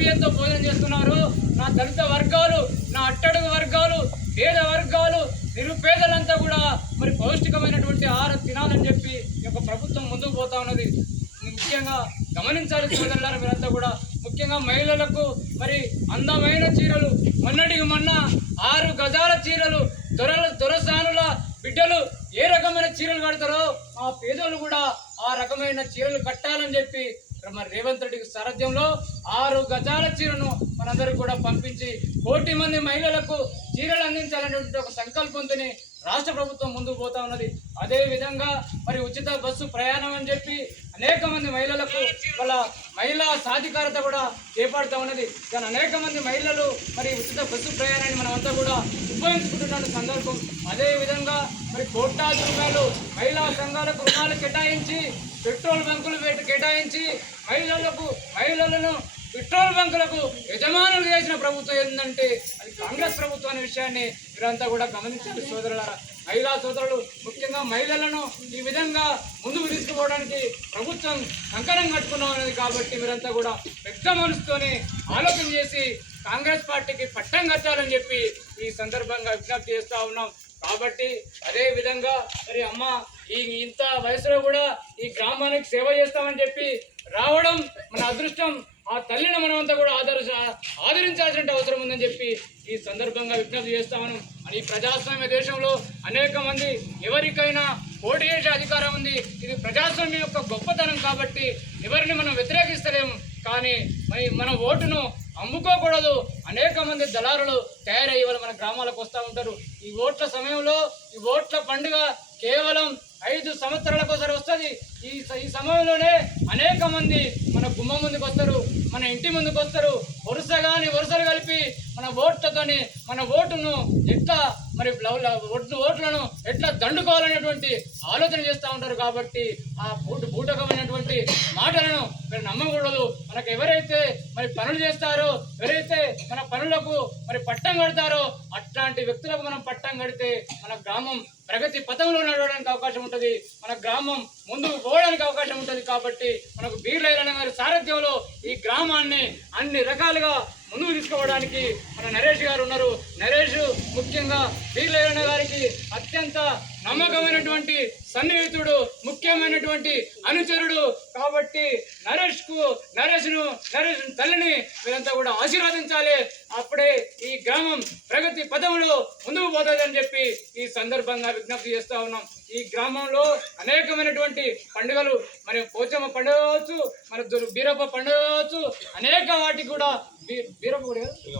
బియ్యంతో భోజనం చేస్తున్నారు. నా దళిత వర్గాలు నా అట్టడుగు వర్గాలు పేద వర్గాలు నిరుపేదలంతా కూడా మరి పౌష్టికమైనటువంటి ఆహారం తినాలని చెప్పి ఈ యొక్క ప్రభుత్వం ముందుకు పోతా ఉన్నది. ముఖ్యంగా గమనించాలి సోదరులారా మీరంతా కూడా. ముఖ్యంగా మహిళలకు మరి అందమైన చీరలు మొన్నటికి మొన్న ఆరు గజాల చీరలు దొరల దొరసానుల బిడ్డలు ఏ రకమైన చీరలు కడతారో ఆ పేదోళ్ళు కూడా ఆ రకమైన చీరలు కట్టాలని చెప్పి మరి రేవంత్ రెడ్డి సారథ్యంలో ఆరు గజాల చీరను మనందరూ కూడా పంపించి కోటి మంది మహిళలకు చీరలు అందించాలనేటువంటి ఒక సంకల్పంతో రాష్ట్ర ప్రభుత్వం ముందుకు పోతా ఉన్నది. అదే విధంగా మరి ఉచిత బస్సు ప్రయాణం అని చెప్పి అనేక మంది మహిళలకు వాళ్ళ మహిళా సాధికారత కూడా చేపడుతూ ఉన్నది. కానీ అనేక మంది మహిళలు మరి ఉచిత బస్సు ప్రయాణాన్ని మనమంతా కూడా ఉపయోగించుకుంటున్న సందర్భం. అదే విధంగా మరి కోట్లాది రూపాయలు మహిళా సంఘాలకు రుణాలు కేటాయించి పెట్రోల్ బంకులు కేటాయించి మహిళలకు మహిళలను పెట్రోల్ బంకులకు యజమానులు చేసిన ప్రభుత్వం ఏంటంటే అది కాంగ్రెస్ ప్రభుత్వం అనే విషయాన్ని మీరంతా కూడా గమనించాలి సోదరులారా. మహిళా సోదరులు ముఖ్యంగా మహిళలను ఈ విధంగా ముందుకు తీసుకుపోవడానికి ప్రభుత్వం కంకణం కట్టుకున్నాం అనేది కాబట్టి మీరంతా కూడా పెద్ద మనసుతోనే ఆలోచన చేసి కాంగ్రెస్ పార్టీకి పట్టం కట్టాలని చెప్పి ఈ సందర్భంగా విజ్ఞప్తి చేస్తూ ఉన్నాం. కాబట్టి అదే విధంగా మరి అమ్మ ఈ ఇంత వయసులో కూడా ఈ గ్రామానికి సేవ చేస్తామని చెప్పి రావడం మన అదృష్టం. ఆ తల్లిని మనమంతా కూడా ఆదర్శ ఆదరించాల్సిన అవసరం ఉందని చెప్పి ఈ సందర్భంగా విజ్ఞప్తి చేస్తామను అని ఈ ప్రజాస్వామ్య దేశంలో అనేక మంది ఎవరికైనా పోటీ చేసే అధికారం ఉంది. ఇది ప్రజాస్వామ్యం యొక్క గొప్పతనం కాబట్టి ఎవరిని మనం వ్యతిరేకిస్తలేము. కానీ మరి మన ఓటును అమ్ముకోకూడదు. అనేక మంది దళారులు తయారయ్యి వాళ్ళు మన గ్రామాలకు వస్తూ ఉంటారు. ఈ ఓట్ల సమయంలో ఈ ఓట్ల పండుగ కేవలం ఐదు సంవత్సరాలకు ఒకసారి వస్తుంది. ఈ ఈ సమయంలోనే అనేక మంది మన గుమ్మ ముందుకు వస్తారు మన ఇంటి ముందుకు వస్తారు. వరుసగాని వరుసలు కలిపి మన ఓట్లతోని మన ఓటును ఎట్లా మరి లవ్- ఓట్లు ఓట్లను ఎట్లా దండుకోవాలనేటువంటి ఆలోచన చేస్తూ ఉంటారు కాబట్టి ఆ బూట బూటకమైనటువంటి మాటలను మీరు నమ్మకూడదు. మనకు ఎవరైతే మరి పనులు చేస్తారో ఎవరైతే మన పనులకు మరి పట్టం కడతారో అట్లాంటి వ్యక్తులకు మనం పట్టం కడితే మన గ్రామం ప్రగతి పథంలో నడవడానికి అవకాశం ఉంటుంది. మన గ్రామం ముందుకు పోవడానికి అవకాశం ఉంటుంది కాబట్టి మనకు బీర్లైన గారి సారథ్యంలో ఈ గ్రామాన్ని అన్ని రకాలుగా ముందుకు తీసుకోవడానికి మన నరేష్ గారు ఉన్నారు. నరేష్ ముఖ్యంగా బీర్లైన గారికి అత్యంత నమ్మకమైనటువంటి సన్నిహితుడు ముఖ్యమైనటువంటి అనుచరుడు. కాబట్టి నరేష్కు నరేష్ నరేష్ తల్లిని వీరంతా కూడా ఆశీర్వదించాలి. అప్పుడే ఈ గ్రామం ప్రగతి పదంలో ముందుకు పోతుందని చెప్పి ఈ సందర్భంగా విజ్ఞప్తి చేస్తూ ఉన్నాం. ఈ గ్రామంలో అనేకమైనటువంటి పండుగలు మరి పోచమ్మ పండుగ కావచ్చు మరి దుర్- బీరప్ప పండుగ కావచ్చు అనేక వాటికి కూడా బీ-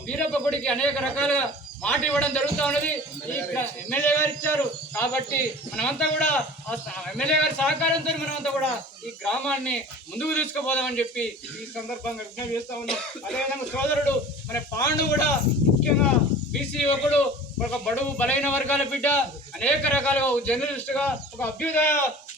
బీరప్ప గుడికి అనేక రకాలుగా మాట ఇవ్వడం జరుగుతూ ఉన్నది. ఈ ఎమ్మెల్యే గారు ఇచ్చారు. కాబట్టి మనమంతా కూడా ఆ ఎమ్మెల్యే గారి సహకారంతో మనమంతా కూడా ఈ గ్రామాన్ని ముందుకు తీసుకుపోదామని చెప్పి ఈ సందర్భంగా విజ్ఞప్తి చేస్తా ఉన్నాం. అదేవిధంగా సోదరుడు మన పాండు కూడా ముఖ్యంగా బీసీ యువకుడు ఒక బడుగు బలైన వర్గాల బిడ్డ అనేక రకాలుగా జర్నలిస్టుగా జర్నలిస్ట్గా ఒక అభ్యుదయ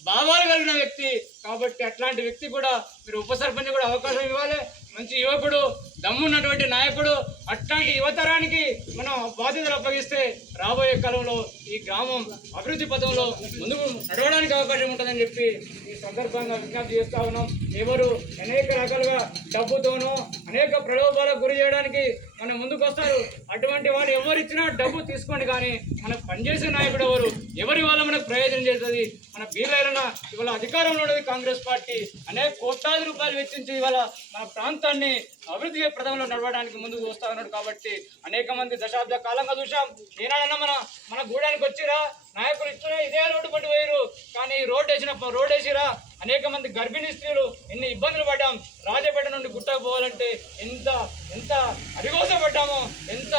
భావాలు కలిగిన వ్యక్తి. కాబట్టి అట్లాంటి వ్యక్తి కూడా మీరు ఉప సర్పంచ్ కూడా అవకాశం ఇవ్వాలి. మంచి యువకుడు దమ్మున్నటువంటి నాయకుడు. అట్లాంటి యువతరానికి మనం బాధ్యతలు అప్పగిస్తే రాబోయే కాలంలో ఈ గ్రామం అభివృద్ధి పథంలో ముందుకు నడవడానికి అవకాశం ఉంటుందని చెప్పి ఈ సందర్భంగా విజ్ఞప్తి చేస్తా ఉన్నాం. ఎవరు అనేక రకాలుగా డబ్బుతోనో అనేక ప్రలోభాలకు గురి చేయడానికి మనం ముందుకు వస్తారు అటువంటి వాళ్ళు ఎవరు ఇచ్చినా డబ్బు తీసుకోండి కానీ మనకు పనిచేసే నాయకుడు ఎవరు? ఎవరి వల్ల మనకు ప్రయోజనం చేస్తుంది? మన బీర్లైన ఇవాళ అధికారంలో ఉన్నది కాంగ్రెస్ పార్టీ. అనేక కోట్లాది రూపాయలు వెచ్చించి ఇవాళ మన ప్రాంతాన్ని అభివృద్ధి ప్రదంలో నడవడానికి ముందుకు వస్తా ఉన్నాడు కాబట్టి అనేక మంది దశాబ్ద కాలంగా చూసాం ఏనాడన్నా మన మన గూడానికి వచ్చిరా. నాయకులు ఇచ్చినా ఇదే రోడ్డు పట్టు పోయారు కానీ రోడ్డు వేసిన రోడ్ వేసిరా. అనేక మంది గర్భిణీ స్త్రీలు ఎన్ని ఇబ్బందులు పడ్డాం. రాజపేట నుండి గుట్టకు పోవాలంటే ఎంత ఎంత అరిగోసపడ్డామో ఎంత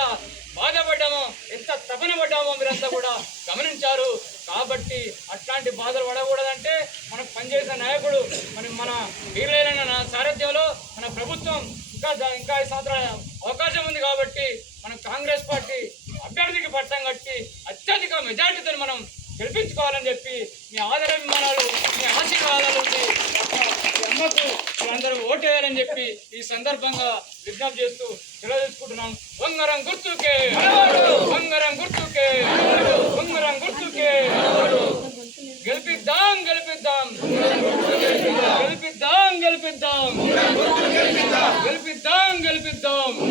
బాధపడ్డామో ఎంత తపన పడ్డామో మీరంతా కూడా గమనించారు. కాబట్టి అట్లాంటి బాధలు పడకూడదంటే మనకు పనిచేసిన నాయకుడు మన మన వీరులైన సారథ్యంలో మన ప్రభుత్వం ఇంకా ఇంకా ఐదు సంవత్సరాల అవకాశం ఉంది కాబట్టి మనం కాంగ్రెస్ పార్టీ అభ్యర్థికి పట్టం కట్టి అత్యధిక మెజార్టీతో మనం గెలిపించుకోవాలని చెప్పి మీ ఆదరాభిమానాలు మీ ఆశీర్వాదాలు ఉంది మీ అమ్మకు మీరందరూ ఓటేయాలని చెప్పి ఈ సందర్భంగా విజ్ఞప్తి చేస్తూ తెలియజేసుకుంటున్నాం వంగరం గుర్తుకే వంగరం గుర్తుకే. হুকুম